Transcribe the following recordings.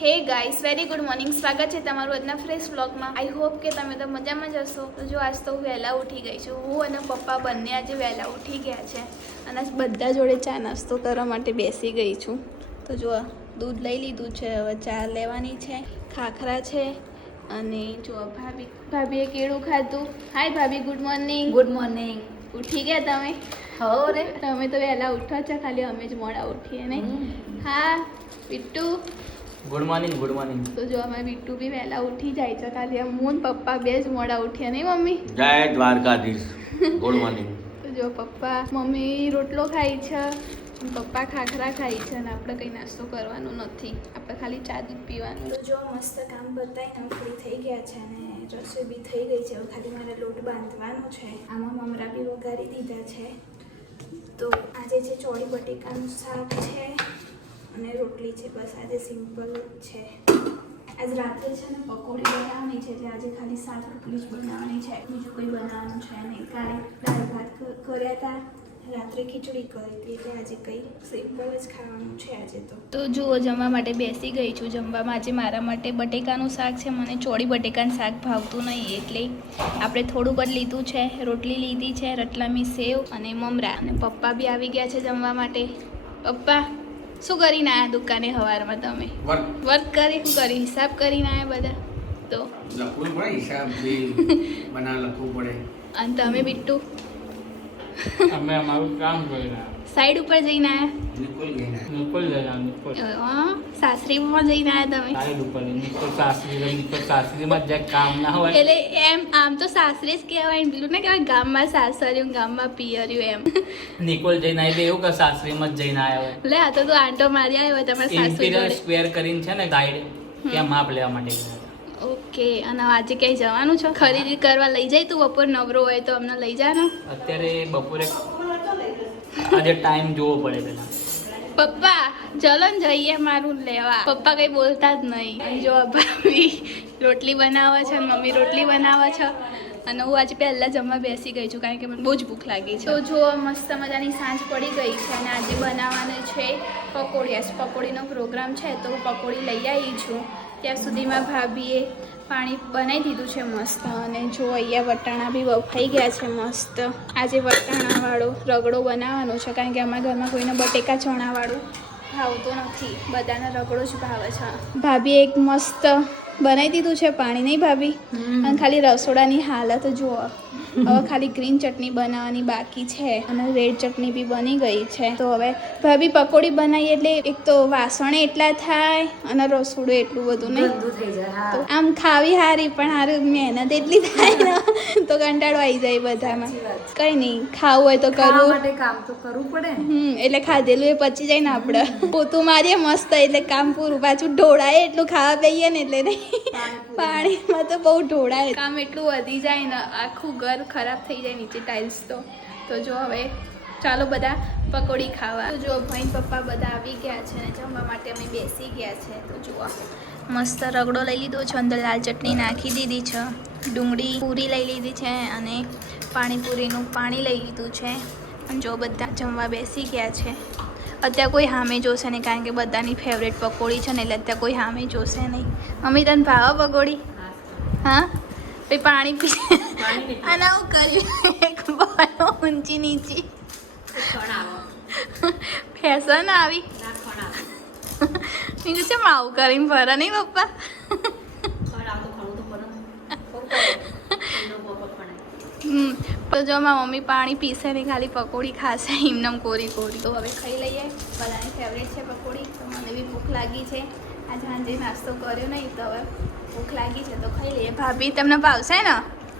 હે guys very good morning, સ્વાગત છે તમારું આજના ફ્રેશ વ્લોગમાં. આઈ હોપ કે તમે તો મજામાં જ હશો. તો જો આજ તો હું વહેલા ઉઠી ગઈ છું. હું અને પપ્પા બંને આજે વહેલા ઉઠી ગયા છે અને આજ બધા જોડે ચા નાસ્તો કરવા માટે બેસી ગઈ છું. તો જો દૂધ લઈ લીધું છે, હવે ચા લેવાની છે, ખાખરા છે અને જો ભાભીએ કેળું ખાધું. હાય ભાભી, ગુડ મોર્નિંગ. Good morning. ઉઠી ગયા તમે? હો રે, તમે તો વહેલા ઉઠો છો, ખાલી અમે જ મોડા ઉઠીએ નહીં. હા Bittu, good morning. Good morning. તો જો અમારે બિટ્ટુ બી વહેલા ઉઠી જાય છે, ખાલી હું ને પપ્પા બે જ મોડા ઉઠ્યા નહીં મમ્મી? જય દ્વારકાધીશ. Good morning. તો જો પપ્પા, મમ્મી રોટલો ખાય છે, પપ્પા ખાખરા ખાય છે અને આપણે કંઈ નાસ્તો કરવાનો નથી, આપણે ખાલી ચા દૂધ પીવાનું. તો જો મસ્ત કામ બતાવીને ફ્રી થઈ ગયા છે અને રસોઈ બી થઈ ગઈ છે. હવે ખાલી મારે લોટ બાંધવાનો છે. આમાં મમરા બી વઘારી દીધા છે. તો આજે છે ચોળી બટેકાનું શાક છે અને રોટલી છે. બસ આજે સિમ્પલ છે. આજ રાત્રે છે ને પકોડી બનાવવાની છે, એટલે આજે ખાલી શાક રોટલી જ બનાવવાની છે, બીજું કોઈ બનાવવાનું છે નહીં. કાલે દાળ ભાત કર્યા હતા, રાત્રે ખીચડી કરી હતી, એટલે આજે કંઈ સિમ્પલ જ ખાવાનું છે આજે તો જુઓ જમવા માટે બેસી ગઈ છું. જમવામાં આજે મારા માટે બટેકાનું શાક છે. મને ચોળી બટેકાનું શાક ભાવતું નહીં, એટલે આપણે થોડુંક જ લીધું છે. રોટલી લીધી છે, રતલામી સેવ અને મમરા. અને પપ્પા બી આવી ગયા છે જમવા માટે. પપ્પા શું કરીને આવ્યા દુકાને સવારમાં? તમે વર્ક કરી શું કરી? હિસાબ કરીને આવ્યા બધા? તો લખવું પડે, હિસાબ બી લખવું પડે. અને તમે બિટ્ટુ? અમે અમારું કામ કરી સાઈડ ઉપર જઈને આવ્યા? નિકોલ જઈને હા, સાસરીમાં જઈને આવ્યા તમે? સાઈડ ઉપર નિકોલ સાસરીમાં જ્યાં કામ ના હોય એટલે એમ આમ તો સાસરી જ કહેવાય ને, પેલું ને કહેવાય ગામમાં સાસરિયું ગામમાં પિયર્યું એમ. નિકોલ જઈને આવી એવું કે સાસરીમાં જ જઈને આવ્યો લે આ તો તું આંટો મારી આવ્યો તમારા સાસુ ઇમ્પિરિયલ જોડે. સ્ક્વેર કરીને છે ને સાઈડ, ત્યાં માપ લેવા માટે ગયા હતા. ઓકે. અને આજે ક્યાંય જવાનું છે? ખરીદી કરવા લઈ જાય તું? બપોર નવરો હોય તો અમને લઈ જા ને. અત્યારે બપોરે આજે ટાઈમ જોવો પડે પેલા. પપ્પા ચલો ને જઈએ મારું લેવા. પપ્પા કઈ બોલતા જ નહીં. અને જો ભાભી રોટલી બનાવે છે અને મમ્મી રોટલી બનાવે છે અને હું આજે પહેલાં જમવા બેસી ગઈ છું, કારણ કે મને બહુ જ ભૂખ લાગી છે. તો જો મસ્ત મજાની સાંજ પડી ગઈ છે અને આજે બનાવવાનું છે પકોડી. આજ પકોડીનો પ્રોગ્રામ છે, તો હું પકોડી લઈ આવી છું. ત્યાં સુધીમાં ભાભીએ પાણી બનાવી દીધું છે મસ્ત. અને જો અહીંયા વટાણા બી બફાઈ ગયા છે મસ્ત. આજે વટાણાવાળો રગડો બનાવવાનો છે, કારણ કે અમારા ઘરમાં કોઈને બટેકા ચણાવાળું ભાવતું નથી, બધાને રગડો જ ભાવે છે. ભાભીએ એક મસ્ત બનાવી દીધું છે પાણી, નહીં ભાભી? અને ખાલી રસોડાની હાલત જુઓ. હવે ખાલી ગ્રીન ચટણી બનાવવાની બાકી છે અને રેડ ચટણી બી બની ગઈ છે. તો હવે ભાભી પકોડી બનાવી એટલે એક તો વાસણે એટલા થાય અને રસોડું એટલું બધું નહીં. ગંદુ થઈ જાય. હા. તો આમ ખાવી હારી પણ હારી મહેનત એટલી થાય ને તો કંટાળો આવી જાય બધામાં. કઈ નહીં, ખાવું હોય તો ખાવા કરવું. માટે કામ તો કરવું પડે ને. એટલે ખાધેલું એ પચી જાય ને આપણે. પોતું મારીએ મસ્ત એટલે કામ પૂરું. પાછું ઢોળાય એટલું ખાવા પીએ ને એટલે નહીં. પાણીમાં તો બહુ ઢોળાય, કામ એટલું વધી જાય ને, આખું ઘર ખરાબ થઈ જાય નીચે ટાઇલ્સ તો જો હવે ચાલો બધા પકોડી ખાવા. તો જો ભાઈ પપ્પા બધા આવી ગયા છે ને જમવા માટે અમે બેસી ગયા છે. તો જુઓ મસ્ત રગડો લઈ લીધો છે, અંદર લાલ ચટણી નાખી દીધી છે, ડુંગળી પૂરી લઈ લીધી છે અને પાણીપુરીનું પાણી લઈ લીધું છે. અને જો બધા જમવા બેસી ગયા છે. અત્યારે કોઈ સામે જોશે નહીં, કારણ કે બધાની ફેવરેટ પકોડી છે ને, એટલે અત્યારે કોઈ સામે જોશે નહીં. મમ્મી તને ભાવે પકોડી? હા પછી પાણી પી. અને આવું કર્યું એક બોલો ઊંચી નીચી ફેશન આવી. મેં કહ્યું છે આવું કરીને ફરે નહીં પપ્પા? તો જો મારી મમ્મી પાણી પીશે નહીં, ખાલી પકોડી ખાશે એમનેમ કોરી. તો હવે ખાઈ લઈએ. બધાની ફેવરેટ છે પકોડી, તો મને બી ભૂખ લાગી છે. આજે સાંજે નાસ્તો કર્યો નહીં, તો હવે ભૂખ લાગી છે તો ખાઈ લઈએ. ભાભી તમને ભાવશે ને?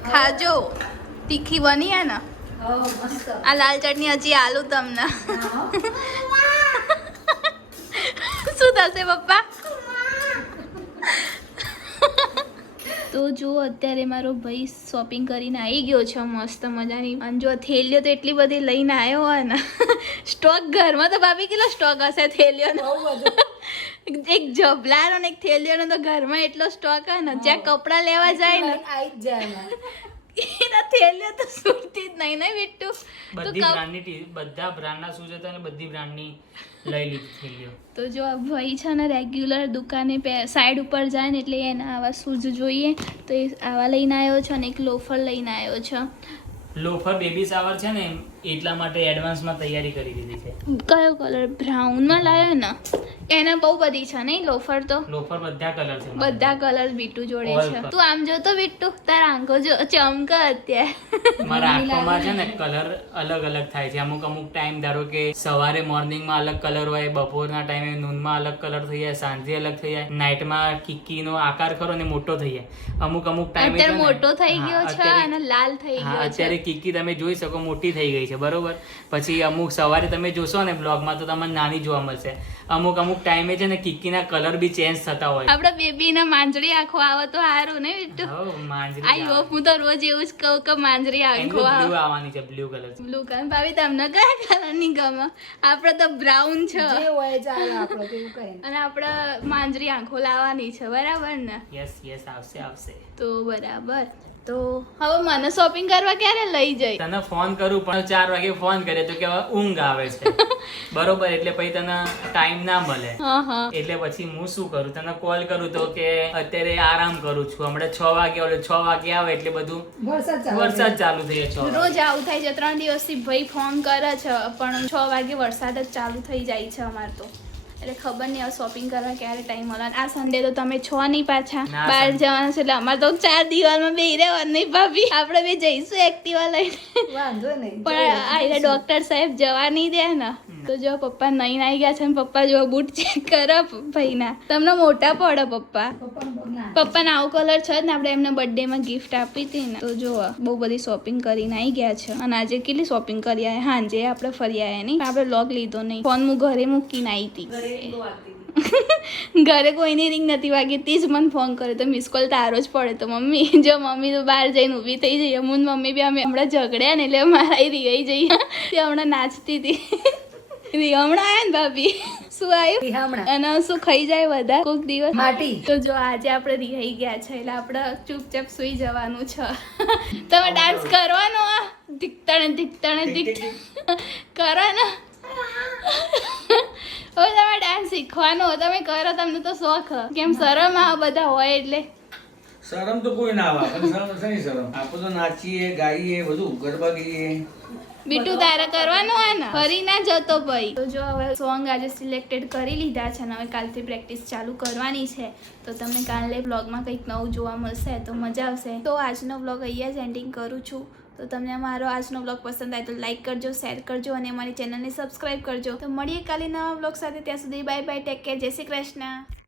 ખાજો, તીખી બની હે ને? મસ્ત. આ લાલ ચટણી હજી આલુ તમને. શું થશે પપ્પા? તો જો અત્યારે મારો ભાઈ શોપિંગ કરીને આવી ગયો છે મસ્ત મજાની. અને જો થેલીઓ તો એટલી બધી લઈને આવ્યો હોય ને, સ્ટોક ઘરમાં તો ભાભી કેટલો સ્ટોક હશે થેલીઓનો? એક જબલાનો ને એક થેલીઓનો તો ઘરમાં એટલો સ્ટોક હોય ને, જ્યાં કપડાં લેવા જાય ને આવી જ જાય. એના થેલીઓ તો સુરતી જ નહીં ને બિટ્ટુ બધી બ્રાન્ડની બધા બ્રાન્ડના શૂઝ હતા અને બધી બ્રાન્ડની લઈ લીધી થેલીઓ. તો જો આ ભાઈ છે ને રેગ્યુલર દુકાને સાઈડ ઉપર જાય ને એટલે એના આવા શૂઝ જોઈએ તો એ આવા લઈને આવ્યો છે અને એક લોફર લઈને આવ્યો છે. લોફર બેબી શાવર છે ને એટલા માટે એડવાન્સમાં તૈયારી કરી દીધી છે. કયો કલર બ્રાઉનમાં લાવ્યો ને એના બહુ બધી છે નહીં લોફર તો લોફર બધા કલર છે બધા કલર બીટુ જોડે All છે. colour. તું આમ જો તો બીટુ તારા આંખો જો ચમક અત્યારે. મારા આંખોમાં છે ને કલર અલગ અલગ થાય છે. અમુક ટાઈમ ધારો કે સવારે મોર્નિંગમાં અલગ કલર હોય, બપોરના ટાઈમે નૂનમાં અલગ કલર થઈ જાય, સાંજે અલગ થઈ જાય, નાઇટમાં કિક્કીનો આકાર ખરો ને મોટો થઈ જાય. અમુક ટાઈમે અત્યારે મોટો થઈ ગયો છે અને લાલ થઈ ગયો છે. અત્યારે કિક્કી તમે જોઈ શકો મોટી થઈ ગઈ છે બરોબર. પછી અમુક સવારે તમે જોશો ને બ્લોગમાં તો તમને નાની જોવા મળશે. અમુક ટાઈમે છે ને કિક્કીના કલર બી ચેન્જ થતા હોય. આપડા બેબીના માંજરી આંખો આવે તો સારું ને બીટુ. હો, માંજરી આઈ હોપ હું તો રોજ એવું જ કહું કે માંજરી આંખો બ્લુ આવે. આવવાની છે, બ્લુ કલર. બ્લુ કલર ભાભી તમને કયા કલરની ગમે? આપણે તો બ્રાઉન છે જે હોય ચાલે આપણે તો એવું કઈ અને આપણે માંજરી આંખો લાવવાની છે બરાબર ને? યસ આવશે. તો બરાબર. તો હવે મને શોપિંગ કરવા ક્યારે લઈ જઈ? તને ફોન કરું પણ 4 વાગે ફોન કરે તો કે ઊંઘ આવે છે બરોબર. એટલે પછી તને ટાઈમ ના મળે. હા એટલે પછી હું શું કરું, તને કોલ કરું તો કે અત્યારે આરામ કરું છું, હમણાં 6 વાગે એટલે 6 વાગે આવે એટલે બધું વરસાદ ચાલુ થઈ જાય. 6 વાગે. રોજ આવું થાય છે. 3 દિવસથી ભાઈ ફોન કરે છે પણ 6 વાગે વરસાદ જ ચાલુ થઈ જાય છે અમાર તો. એટલે ખબર નહીં હવે શોપિંગ કરવા ક્યારે ટાઈમ મળે. આ સન્ડે તો તમે છો નહીં પાછા, ના, બહાર Sunday. જવાના છે એટલે અમારે તો 4 દિવાલમાં બેહી રહેવાનું નહીં ભાભી. આપણે બે જઈશું એક્ટિવા લઈને વાંધો નહીં. પણ આઈને ડોક્ટર સાહેબ જવા નહીં દે ને. તો જો પપ્પા નહીં આવી ગયા છે ને પપ્પા જો બૂટ ચેક કરે ભાઈના. તમને મોટા પડે પપ્પા. પપ્પાના આવો કલર છે જ ને, આપણે એમને બર્થડેમાં ગિફ્ટ આપી હતી ને. તો જો બહુ બધી શોપિંગ કરીને આવી ગયા છે અને આજે કેટલી શોપિંગ કરી આવ્યા. હાંજે આપણે ફરી આવ્યા નહીં, આપણે લોગ લીધો નહીં. ફોન હું ઘરે મૂકીને આવી હતી. ઘરે કોઈની રિંગ નથી વાગી, તે જ મને ફોન કર્યો તો મિસ કોલ તારો જ પડે. તો મમ્મી જો મમ્મી તો બહાર જઈને ઊભી થઈ જઈએ. હું ને મમ્મી બી અમે હમણાં ઝઘડ્યા ને એટલે મારા રીગાઈ જઈએ. તે હમણાં નાચતી હતી. હમણાં આવ્યા ને ભાભી શું આવ્યું અને શું ખાઈ જાય બધા કોક દિવસ માટી. તો જો આજે આપણે રિહાઈ ગયા છે એટલે આપણે ચૂપચાપ સુઈ જવાનું છે. તમે ડાન્સ કરવાનો આ ધીકતણે કરો ને. હવે તમે ડાન્સ શીખવાનો તમે કરો, તમને તો શોખ કેમ શરમ આ બધા હોય એટલે. શરમ તો કોઈ ના આવે, પણ શરમ શેની શરમ? આપણે તો નાચીએ, ગાઈએ, બધું ગરબા ગાઈએ. બીટુ તારે કરવાનું હોય ને, ફરી ના જતો ભાઈ. તો જો હવે સોંગ આજે સિલેક્ટેડ કરી લીધા છે અને હવે કાલથી પ્રેક્ટિસ ચાલુ કરવાની છે. તો તમને કાલે બ્લોગમાં કંઈક નવું જોવા મળશે તો મજા આવશે. તો આજનો બ્લોગ અહીંયા જ એન્ડિંગ કરું છું. તો તમને મારો આજનો બ્લોગ પસંદ આવે તો લાઈક કરજો, શેર કરજો અને અમારી ચેનલને સબસ્ક્રાઈબ કરજો. તો મળીએ કાલે નવા બ્લોગ સાથે. ત્યાં સુધી બાય બાય, ટેક કેર, જય શ્રી કૃષ્ણ.